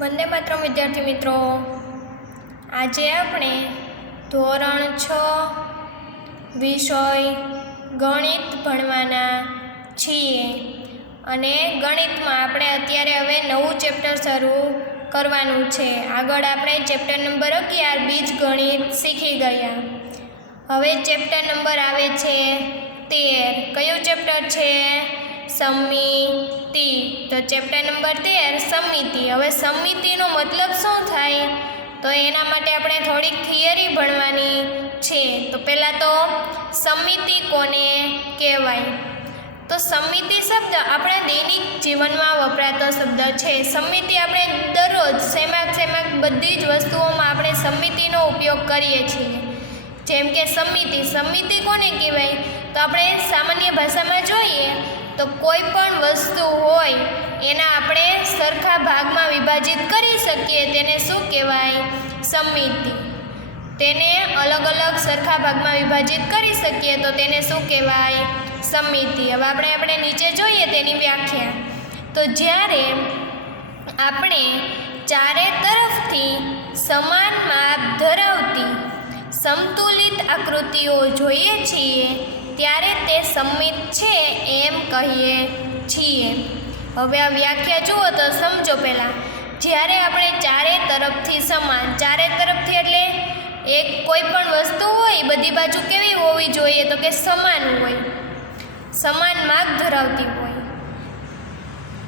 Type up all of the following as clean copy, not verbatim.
વંદે માતરમ વિદ્યાર્થી મિત્રો, આજે આપણે ધોરણ 6 વિષય ગણિત ભણવાના છીએ અને ગણિતમાં આપણે અત્યારે હવે નવું ચેપ્ટર શરૂ કરવાનું છે। આગળ આપણે ચેપ્ટર નંબર 11 બીજગણિત શીખી ગયા। હવે ચેપ્ટર નંબર આવે છે 13। કયું ચેપ્ટર છે? સમિતિ। તો ચેપ્ટર નંબર 13 સમિતિ। હવે સમિતિનો મતલબ શું થાય તો એના માટે આપણે થોડીક થિયરી ભણવાની છે। તો પહેલાં તો સમિતિ કોને કહેવાય? તો સમિતિ શબ્દ આપણા દૈનિક જીવનમાં વપરાતો શબ્દ છે। સમિતિ આપણે દરરોજ શેમાં બધી જ વસ્તુઓમાં આપણે સમિતિનો ઉપયોગ કરીએ છીએ। જેમ કે સમિતિ કોને કહેવાય? તો આપણે સામાન્ય ભાષામાં જોઈએ તો કોઈ પણ વસ્તુ હોય એના આપણે સરખા ભાગમાં વિભાજિત કરી શકીએ તેને શું કહેવાય? સમિતિ। તેને અલગ અલગ સરખા ભાગમાં વિભાજિત કરી શકીએ તો તેને શું કહેવાય? સમિતિ। હવે આપણે નીચે જોઈએ તેની વ્યાખ્યા। તો જ્યારે આપણે ચારે તરફથી સમાન માપ ધરાવતી સમતુલિત આકૃતિઓ જોઈએ છીએ ત્યારે તે સમમિત છે એમ કહીએ છીએ। હવે આ વ્યાખ્યા જુઓ તો સમજો પહેલાં। જ્યારે આપણે ચારે તરફથી સમાન, ચારે તરફથી એટલે એક કોઈ પણ વસ્તુ હોય બધી બાજુ કેવી હોવી જોઈએ? તો કે સમાન હોય, સમાન માપ ધરાવતી હોય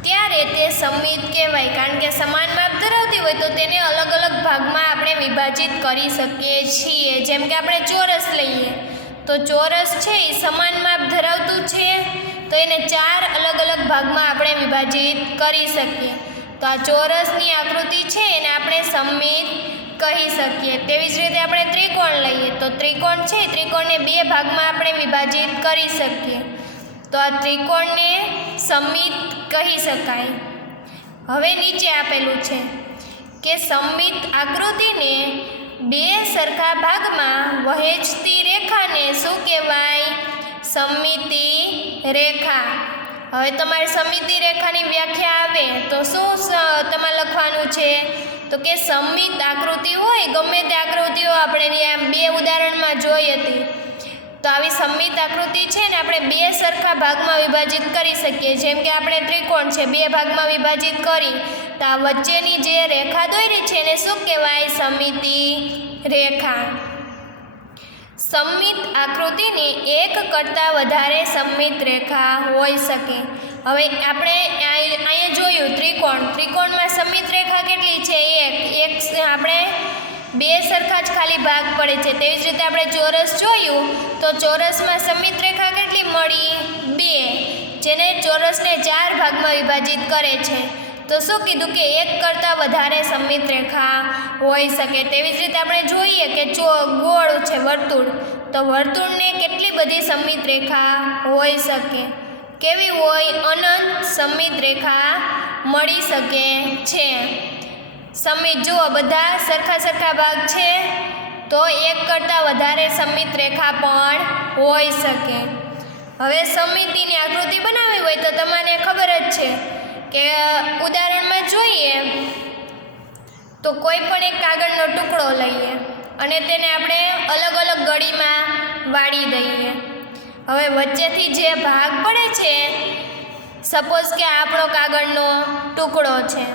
ત્યારે તે સમમિત કહેવાય। કારણ કે સમાન માપ ધરાવતી હોય તો તેને અલગ અલગ ભાગમાં આપણે વિભાજિત કરી શકીએ છીએ। જેમ કે આપણે ચોરસ લઈએ તો ચોરસ છે એ સમાન માપ ધરાવતું છે તો એને 4 અલગ અલગ ભાગમાં આપણે વિભાજિત કરી શકીએ। તો આ ચોરસની આકૃતિ છે એને આપણે સમમિત કહી શકીએ। તેવી જ રીતે આપણે ત્રિકોણ લઈએ તો ત્રિકોણ છે, ત્રિકોણને 2 ભાગમાં આપણે વિભાજિત કરી શકીએ તો આ ત્રિકોણને સમમિત કહી શકાય। હવે નીચે આપેલું છે કે સમમિત આકૃતિને 2 સરખા ભાગમાં વહેંચતી રેખાને શું કહેવાય? સમમિતિ રેખા। હવે તમારે સમમિતિ રેખાની વ્યાખ્યા આવે તો શું તમારે લખવાનું છે? તો કે સમમિત આકૃતિ હોય, ગમે તે આકૃતિઓ આપણે 2 ઉદાહરણમાં જોઈ હતી તો આવી સમમિત આકૃતિ છે ને આપણે 2 સરખા ભાગમાં વિભાજિત કરી શકીએ। જેમ કે આપણે ત્રિકોણ છે 2 ભાગમાં વિભાજિત કરી તો આ વચ્ચેની જે રેખા દોરી છે એને શું કહેવાય? સમમિતિ રેખા। સમમિત આકૃતિની એક કરતાં વધારે સમમિત રેખા હોઈ શકે। હવે આપણે અહીંયા જોયું ત્રિકોણમાં સમમિત રેખા કેટલી છે? એક આપણે 2 સરખા જ ખાલી ભાગ પડે છે। તેવી જ રીતે આપણે ચોરસ જોયું તો ચોરસમાં સમમિત રેખા કેટલી મળી? 2, જેને ચોરસને 4 ભાગમાં વિભાજિત કરે છે। તો શું કીધું કે એક કરતાં વધારે સમમિત રેખા હોઈ શકે। તેવી જ રીતે આપણે જોઈએ કે ગોળ છે વર્તુળ, તો વર્તુળને કેટલી બધી સમમિત રેખા હોઈ શકે? કેવી હોય? અનંત સમમિત રેખા મળી શકે છે। સમમિત જુઓ બધા સરખા ભાગ છે તો એક કરતાં વધારે સમમિત રેખા પણ હોઈ શકે। હવે સમમિતિની આકૃતિ બનાવવી હોય તો તમને ખબર જ છે કે ઉદાહરણમાં જોઈએ તો કોઈ પણ એક કાગળનો ટુકડો લઈએ અને તેને આપણે અલગ અલગ ગળીમાં વાળી દઈએ। હવે વચ્ચેથી જે ભાગ પડે છે, સપોઝ કે આપણો કાગળનો ટુકડો છે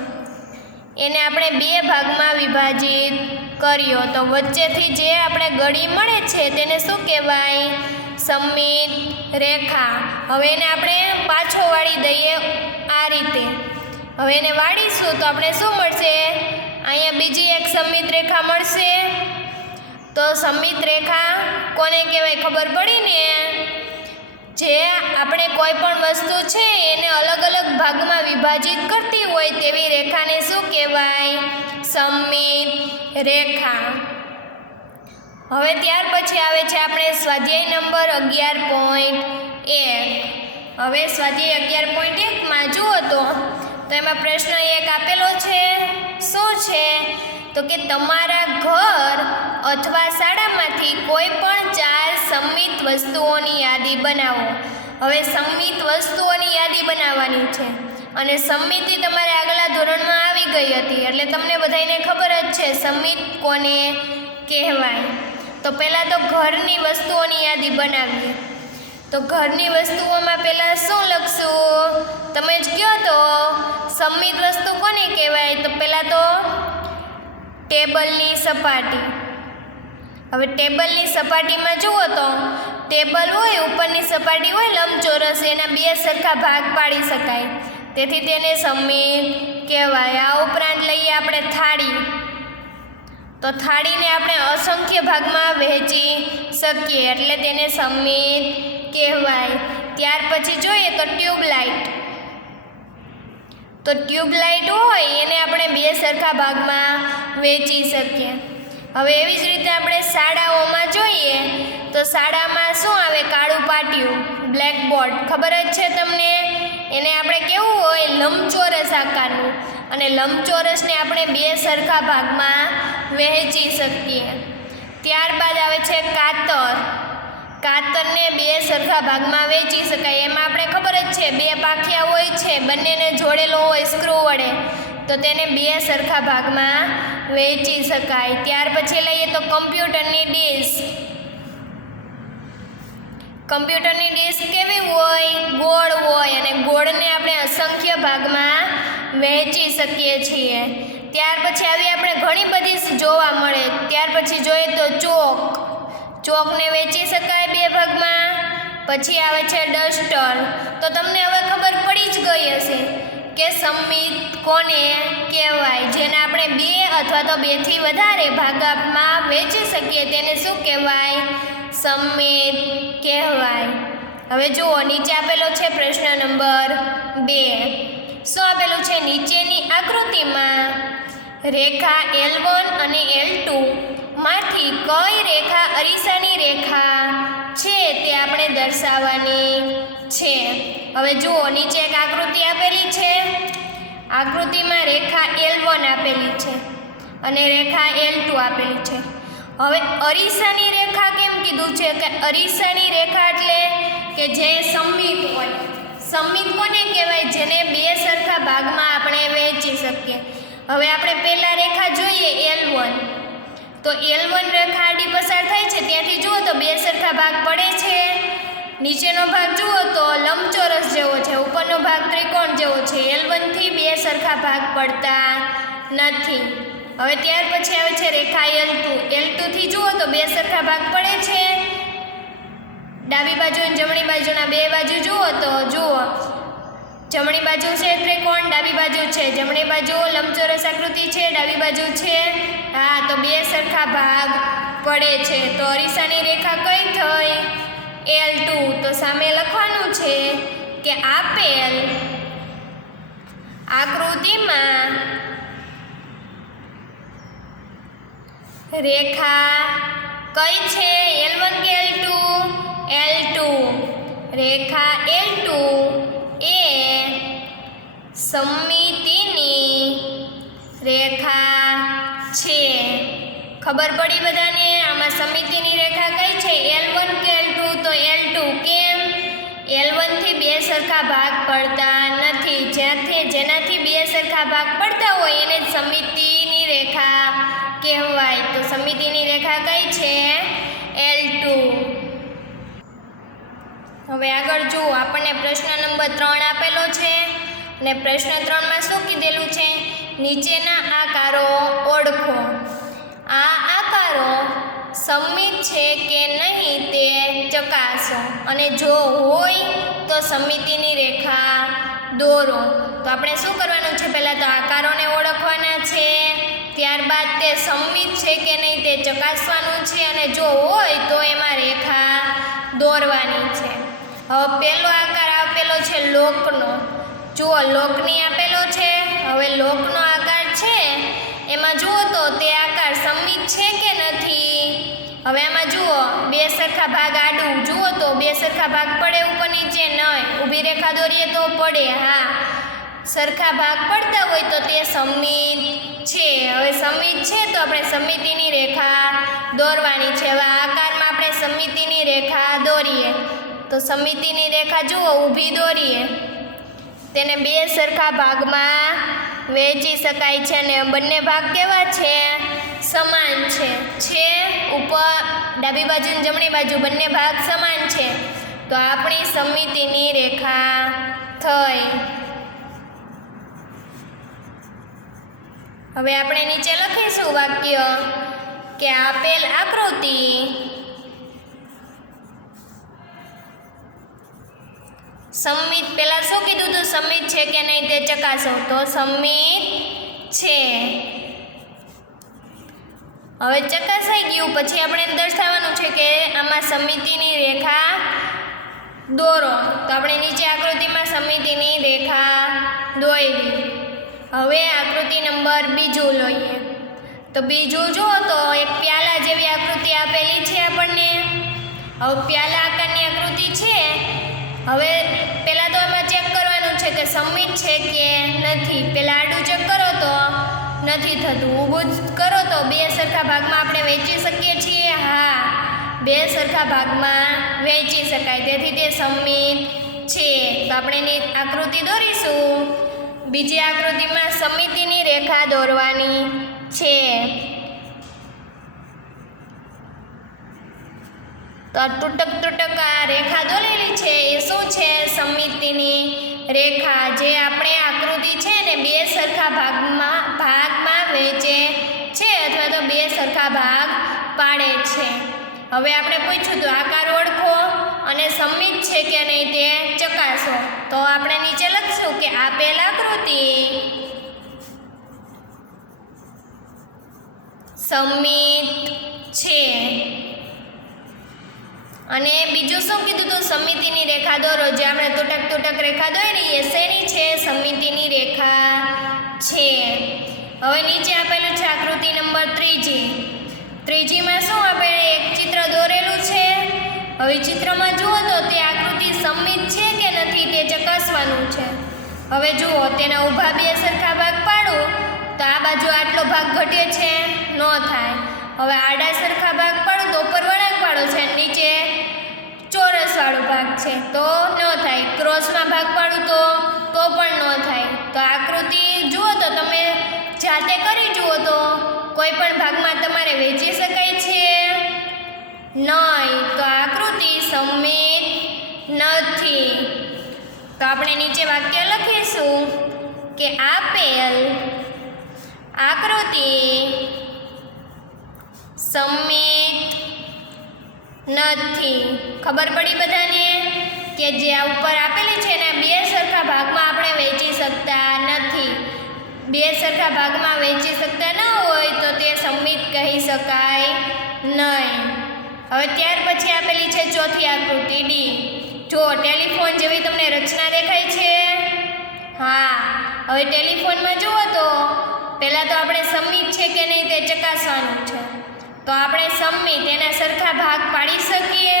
એને આપણે 2 ભાગમાં વિભાજિત કર્યો તો વચ્ચેથી જે આપણે ગળી મળે છે તેને શું કહેવાય? સમમિત રેખા। હવે એને આપણે પાછો વાળી દઈએ આ રીતે। હવે એને વાળીશું તો આપણે શું મળશે? અહીંયા બીજી એક સમમિત રેખા મળશે। તો સમમિત રેખા કોને કહેવાય? ખબર પડી ને? જે આપણે કોઈ પણ વસ્તુ છે એને અલગ અલગ ભાગમાં વિભાજિત કરતી હોય તેવી રેખાને શું કહેવાય? સમમિત રેખા। હવે ત્યાર પછી આવે છે આપણે સ્વાધ્યાય નંબર 11.1। હવે સ્વાધ્યાય 11.1માં જુઓ તો એમાં પ્રશ્ન 1 આપેલો છે। શું છે? તો કે તમારા ઘર અથવા શાળામાંથી કોઈ પણ 4 સમમિત વસ્તુઓની યાદી બનાવો। હવે સમમિત વસ્તુઓની યાદી બનાવવાની છે અને સમમિતિ તમારે આગલા ધોરણમાં આવી ગઈ હતી એટલે છે સમમિત કોને કહેવાય. તો પહેલાં તો ઘરની વસ્તુઓની યાદી બનાવીએ. તો ઘરની વસ્તુઓમાં પહેલાં શું લખશું? તમે જ કહો તો સમમિત વસ્તુ કોને કહેવાય? તો પહેલાં તો ટેબલની સપાટી. હવે ટેબલની સપાટીમાં જુઓ તો ટેબલ હોય, ઉપરની સપાટી હોય લંબચોરસ, એના બે સરખા ભાગ પાડી શકાય, તેથી તેને સમમિત કહેવાય. આ ઉપરાંત લઈએ આપણે થાળી. તો થાળીને આપણે અસંખ્ય ભાગમાં વહેંચી શકીએ, એટલે તેને સમમિત કહેવાય. ત્યાર પછી જોઈએ તો ટ્યુબલાઇટ. તો ટ્યુબલાઇટ હોય એને આપણે બે સરખા ભાગમાં વહેંચી શકીએ. હવે એવી જ રીતે આપણે શાળાઓમાં જોઈએ તો શાળામાં શું આવે? કાળું પાટિયું, બ્લેકબોર્ડ, ખબર જ છે તમને. એને આપણે કેવું હોય? લંબચોરસ આકારનું, અને લંબચોરસને આપણે બે સરખા ભાગમાં વહેંચી શકીએ. ત્યારબાદ આવે છે કાતર. કાતરને બે સરખા ભાગમાં વહેંચી શકાય. એમાં આપણે ખબર જ છે બે પાંખિયા હોય છે, બંનેને જોડેલો હોય સ્ક્રૂ વડે, તો તેને બે સરખા ભાગમાં વહેંચી શકાય. ત્યાર પછી લઈએ તો કમ્પ્યુટરની ડિસ્ક. કમ્પ્યુટરની ડિસ્ક કેવી હોય? ગોળ હોય, અને ગોળને આપણે અસંખ્ય ભાગમાં વહેંચી શકીએ છીએ. ત્યાર પછી આવી આપણે ઘણી બધી જોવા મળે. ત્યાર પછી જોઈએ તો ચોક. ચોકને વહેંચી શકાય બે ભાગમાં. પછી આવે છે ડસ્ટર. તો તમને હવે ખબર પડી જ ગઈ હશે કે સમમિત કોને કહેવાય? જેને આપણે બે અથવા તો બેથી વધારે ભાગમાં વહેંચી શકીએ તેને શું કહેવાય? સમમિત કહેવાય. હવે જુઓ, નીચે આપેલો છે પ્રશ્ન નંબર 2. શું આપેલું છે? નીચેની આકૃતિમાં રેખા L1 અને L2 માંથી કઈ રેખા અરીસાની રેખા છે તે આપણે દર્શાવવાની છે. હવે જુઓ, નીચે એક આકૃતિ આપેલી છે. આકૃતિમાં રેખા L1 આપેલી છે અને રેખા L2 આપેલી છે. હવે અરીસાની રેખા કેમ કીધું છે? કે અરીસાની રેખા એટલે કે જે સમમિત હોય. સમમિત કોને કહેવાય? જેને બે સરખા ભાગમાં આપણે વહેંચી શકીએ. હવે આપણે પહેલા રેખા જોઈએ L1. તો L1 રેખા આડી પસાર થાય છે, ત્યાંથી જુઓ તો બે સરખા ભાગ પડે છે. નીચેનો ભાગ જુઓ તો લંબચોરસ જેવો છે, ઉપરનો ભાગ ત્રિકોણ જેવો છે. L1 થી બે સરખા ભાગ પડતા નથી. હવે ત્યાર પછી આવે છે રેખા L2. L2 થી જુઓ તો બે સરખા ભાગ પડે છે. ડાબી બાજુ અને જમણી બાજુના બે બાજુ જુઓ તો જુઓ, જમણી બાજુ છે ત્રિકોણ, ડાબી બાજુ છે, જમણી બાજુ લંબચોરસ આકૃતિ છે, ડાબી બાજુ છે હા, તો બે સરખા ભાગ પડે છે. તો અરીસાની રેખા કઈ થઈ? L2. તો સામે લખવાનું છે કે આપેલ આકૃતિમાં રેખા કઈ છે? L1 કે L2? L2. રેખા L2 એ સમમિતિની રેખા છે. ખબર પડી બધાને? આમાં સમમિતિની રેખા કઈ છે? L1 કે L2? તો L2. કેમ? L1 થી બે સરખા ભાગ પડતા નથી. જેનાથી બે સરખા ભાગ પડતા હોય એને જ સમમિતિની રેખા કહેવાય. તો સમમિતિની રેખા કઈ છે? L2. હવે આગળ જુઓ, આપણને પ્રશ્ન નંબર 3 આપેલો છે અને પ્રશ્ન 3માં શું કીધેલું છે? નીચેના આકારો ઓળખો. આ આકારો સમમિત છે કે નહીં તે ચકાસો, અને જો હોય તો સમમિતિની રેખા દોરો. તો આપણે શું કરવાનું છે? પહેલાં તો આકારોને ઓળખવાના છે, ત્યારબાદ તે સમમિત છે કે નહીં તે ચકાસવાનું છે, અને જો હોય તો એમાં રેખા દોરવાની છે. હવે પહેલો આકાર આપેલો છે લોકનો. જુઓ, લોકની આપેલો છે. હવે લોકનો આકાર છે એમાં જુઓ તો તે આકાર સમમિત છે કે નથી? હવે આમાં જુઓ, બે સરખા ભાગ આડું જુઓ તો બે સરખા ભાગ પડે ઉપર નીચે? નહીં. ઊભી રેખા દોરીએ તો પડે? હા. સરખા ભાગ પડતા હોય તો તે સમમિત છે. હવે સમમિત છે તો આપણે સમમિતિની રેખા દોરવાની છે. હવે આ આકારમાં આપણે સમમિતિની રેખા દોરીએ તો સમમિતિની રેખા જુઓ ઊભી દોરીએ, તેને બે સરખા ભાગમાં વહેંચી શકાય છે અને બંને ભાગ કેવા છે? સમાન છે ઉપર ડાબી બાજુ અને જમણી બાજુ બંને ભાગ સમાન છે, તો આપણી સમમિતિની રેખા થઈ. હવે આપણે નીચે લખીશું વાક્ય કે આપેલ આકૃતિ સમમિત. પહેલા શું કીધું હતું? સમમિત છે કે નહીં તે ચકાસો. તો સમમિત છે. હવે ચકાસાઈ ગયું પછી આપણે દર્શાવવાનું છે કે આમાં સમમિતિની રેખા દોરો. તો આપણે નીચે આકૃતિમાં સમમિતિની રેખા દોરી. હવે આકૃતિ નંબર બીજું લઈએ. તો બીજું જુઓ તો એક પ્યાલા જેવી આકૃતિ આપેલી છે આપણને. હવે પ્યાલા આકારની આકૃતિ છે. હવે પહેલાં તો એમાં ચેક કરવાનું છે કે સમમિત છે કે નથી. પહેલાં આડું ચેક કરો તો નથી થતું. ઊભું કરો તો બે સરખા ભાગમાં આપણે વહેંચી શકીએ છીએ. હા, બે સરખા ભાગમાં વહેંચી શકાય, તેથી તે સમમિત છે. તો આપણે આકૃતિ દોરીશું. બીજી આકૃતિમાં સમમિતિની રેખા દોરવાની છે. તો તૂટક આ રેખા દોરેલી છે એ શું છે? સમમિતિની રેખા. જે આપણે આકૃતિ છે ને બે સરખા ભાગમાં વહેંચે છે અથવા તો બે સરખા ભાગ પાડે છે. હવે આપણે પૂછ્યું તો આકાર ઓળખો અને સમમિત છે કે નહીં તે ચકાસો. તો આપણે નીચે લખીશું કે આપેલ આકૃતિ સમમિત છે. અને બીજું શું કીધું હતું? સમમિતિની રેખા દોરો. જે આપણે તૂટક રેખા દોરી એ શેની છે? સમમિતિની રેખા છે. હવે નીચે આપેલું છે આકૃતિ નંબર ત્રીજીમાં શું આપણે એક ચિત્ર દોરેલું છે. હવે ચિત્રમાં જુઓ તો તે આકૃતિ સમમિત છે કે નથી તે ચકાસવાનું છે. હવે જુઓ તેના ઊભા બે સરખા ભાગ પાડું તો આ બાજુ આટલો ભાગ ઘટે છે? ન થાય. હવે આડા સરખા ભાગ પાડું તો ઉપર વળાંક પાડો છે, નીચે ચોરસવાળો ભાગ છે તો ન થાય. ક્રોસમાં ભાગ પાડું તો પણ ન થાય. તો આકૃતિ જુઓ તો તમે જાતે કરી જુઓ તો કોઈ પણ ભાગમાં તમારે વહેંચી શકાય છે નહીં. તો આકૃતિ સમમિત નથી. તો આપણે નીચે વાક્ય લખીશું કે આપેલ આકૃતિ સમમિત નથી. ખબર પડી બધાને કે જે આ ઉપર આપેલી છે ને બે સરખા ભાગમાં આપણે વહેંચી શકતા નથી. બે સરખા ભાગમાં વહેંચી શકતા ન હોય તો તે સમમિત કહી શકાય નહીં. હવે ત્યાર પછી આપેલી છે ચોથી આકૃતિ ડી. જો ટેલિફોન જેવી તમને રચના દેખાય છે? હા. હવે ટેલિફોનમાં જુઓ તો પહેલાં તો આપણે સમમિત છે કે નહીં તે ચકાસવાનું છે. તો આપણે સમમિત એના સરખા ભાગ પાડી શકીએ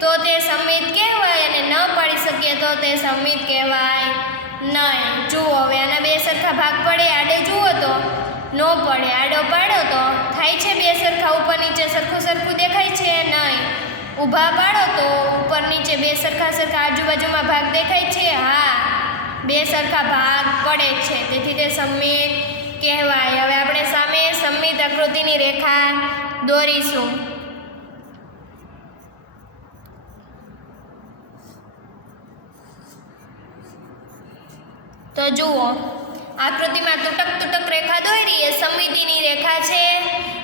તો તે સમમિત કહેવાય અને ન પાડી શકીએ તો તે સમમિત કહેવાય નહીં. જુઓ હવે આના બે સરખા ભાગ પડે આડે જુઓ તો ન પડે. આડો પાડો તો થાય છે બે સરખા ઉપર નીચે સરખું દેખાય છે? નહીં. ઊભા પાડો તો ઉપર નીચે બે સરખા આજુબાજુમાં ભાગ દેખાય છે? હા, બે સરખા ભાગ પડે છે, તેથી તે સમમિત કહેવાય. હવે આપણે સામે સમમિત આકૃતિની રેખા દોરીશું. તો જુઓ આકૃતિમાં તૂટક રેખા દોરી એ સમમિતિની રેખા છે.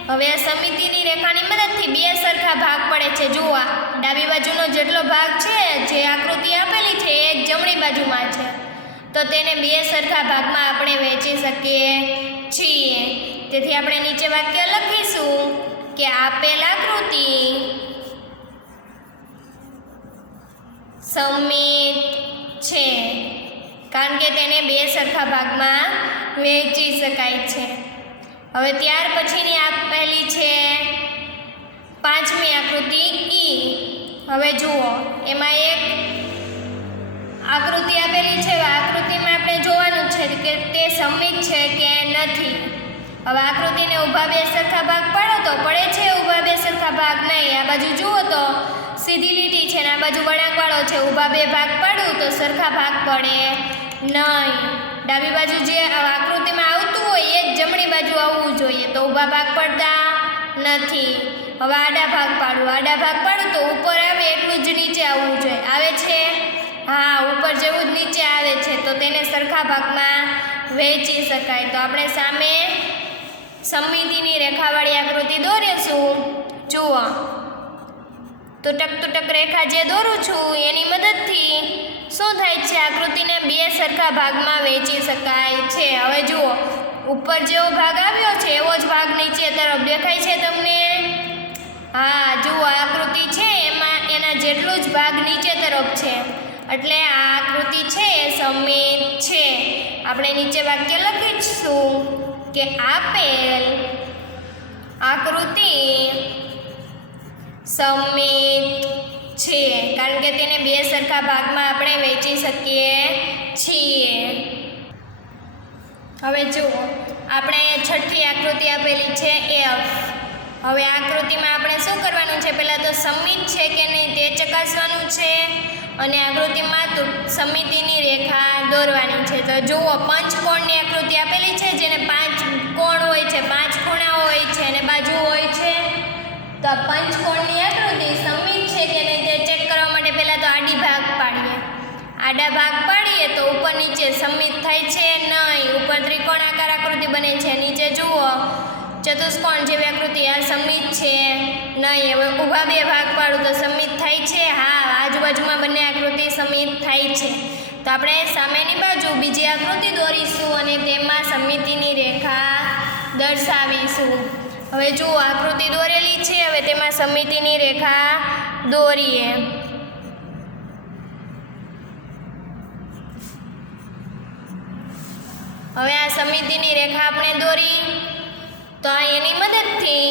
હવે આ સમમિતિની રેખાની મદદથી બે સરખા ભાગ પડે છે. જુઓ ડાબી બાજુનો જેટલો ભાગ છે જે આકૃતિ આપેલી છે એ જમણી બાજુમાં છે, તો તેને બે સરખા ભાગમાં આપણે વહેંચી શકીએ છીએ. તેથી આપણે નીચે વાક્ય લખીશું કે આપેલ આકૃતિ સમમિત છે, કારણ કે તેને બે સરખા ભાગમાં વહેંચી શકાય છે. હવે ત્યાર પછીની આપેલી છે પાંચમી આકૃતિ ઈ. હવે જુઓ એમાં એક આકૃતિ આપેલી છે. આકૃતિમાં આપણે જોવાનું છે કે તે સમમિત છે કે નથી. હવે આકૃતિને ઊભા બે સરખા ભાગ પાડો તો પડે છે ઊભા બે સરખા ભાગ? નહીં. આ બાજુ જુઓ તો સીધી લીટી છે ને આ બાજુ વળાંકવાળો છે. ઊભા બે ભાગ પાડું તો સરખા ભાગ પડે નહીં. ડાબી બાજુ જે આકૃતિ ઊભા ભાગ પડતા નથી. હવે આડા ભાગ પાડું. આડા ભાગ પાડું તો ઉપર આવે એટલું જ નીચે આવવું જોઈએ. આવે છે? હા, ઉપર જેવું જ નીચે આવે છે. તો તેને સરખા ભાગમાં વહેંચી શકાય. તો આપણે સામે સમમિતિની રેખાવાળી આકૃતિ દોરીશું. જુઓ, તૂટક રેખા જે દોરું છું એની મદદથી શું થાય છે, આકૃતિને બે સરખા ભાગમાં વહેંચી શકાય છે. હવે જુઓ, ઉપર જેવો ભાગ આવ્યો છે એવો જ ભાગ નીચે તરફ દેખાય છે તમને? હા, જુઓ, આકૃતિ છે એમાં એના જેટલું જ ભાગ નીચે તરફ છે, એટલે આ આકૃતિ છે એ સમમિત છે. આપણે નીચે વાક્ય લખીશું કે આપેલ આકૃતિ સમમિત છે, કારણ કે તેને બે સરખા ભાગમાં આપણે વહેંચી શકીએ છીએ. હવે જુઓ, આપણે છઠ્ઠી આકૃતિ આપેલી છે એફ. હવે આ આકૃતિમાં આપણે શું કરવાનું છે, પહેલાં તો સમમિત છે કે નહીં તે ચકાસવાનું છે અને આકૃતિમાં સમમિતિની રેખા દોરવાની છે. તો જુઓ, પંચકોણની આકૃતિ આપેલી છે જેને 5 કોણ હોય છે, 5 ખૂણા હોય છે અને બાજુ હોય છે. તો આ પંચકોણની આકૃતિ સમમિત છે કે નહીં તે ચેક કરવા માટે પહેલાં તો આડી ભાગ પાડીએ. આડા ભાગ પાડીએ તો ઉપર નીચે સમમિત થાય છે નહીં. ઉપર ત્રિકોણાકાર આકૃતિ બને છે, નીચે જુઓ ચતુષ્કોણ જેવી આકૃતિ, આ સમમિત છે નહીં. હવે ઊભા બે ભાગ પાડું તો સમમિત થાય છે? હા, આજુબાજુમાં બંને આકૃતિ સમમિત થાય છે. તો આપણે સામેની બાજુ બીજી આકૃતિ દોરીશું અને તેમાં સમમિતિની રેખા દર્શાવીશું. હવે જુઓ, આકૃતિ દોરેલી છે, હવે તેમાં સમમિતિની રેખા દોરીએ. હવે આ સમમિતિની રેખા આપણે દોરી તો એની મદદથી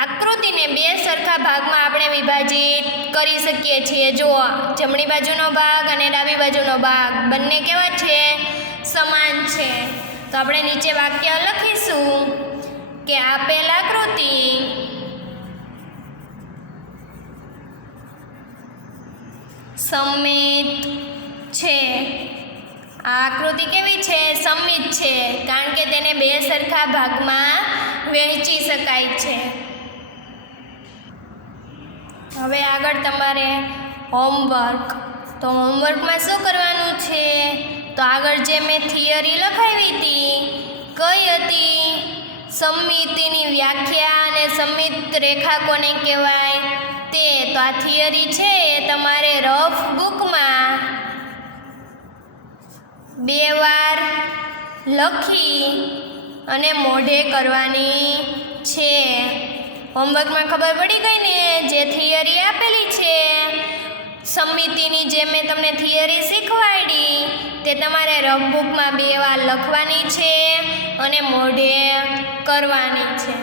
આકૃતિને બે સરખા ભાગમાં આપણે વિભાજિત કરી શકીએ છીએ. જુઓ, જમણી બાજુનો ભાગ અને ડાબી બાજુનો ભાગ બંને કેવા છે? સમાન છે. તો આપણે નીચે વાક્ય લખીશું કે આપેલ આકૃતિ સમમિત છે. આ આકૃતિ કેવી છે? સમમિત છે, કારણ કે તેને બે સરખા ભાગમાં વહેંચી શકાય છે. હવે આગળ તમારે હોમવર્ક. તો હોમવર્કમાં શું કરવાનું છે? તો આગળ જે મેં થિયરી લખાવી હતી કઈ હતી? સમમિતિની વ્યાખ્યા અને સમમિત રેખા કોને કહેવાય તે. તો આ થિયરી છે એ તમારે રફ બુકમાં 2 વાર લખી અને મોઢે કરવાની છે. હોમવર્કમાં ખબર પડી ગઈ ને? જે થિયરી આપેલી છે સમમિતિની, જે મેં તમને થિયરી શીખવાડી તે તમારે રફ બુકમાં 2 વાર લખવાની છે અને મોઢે કરવાની છે.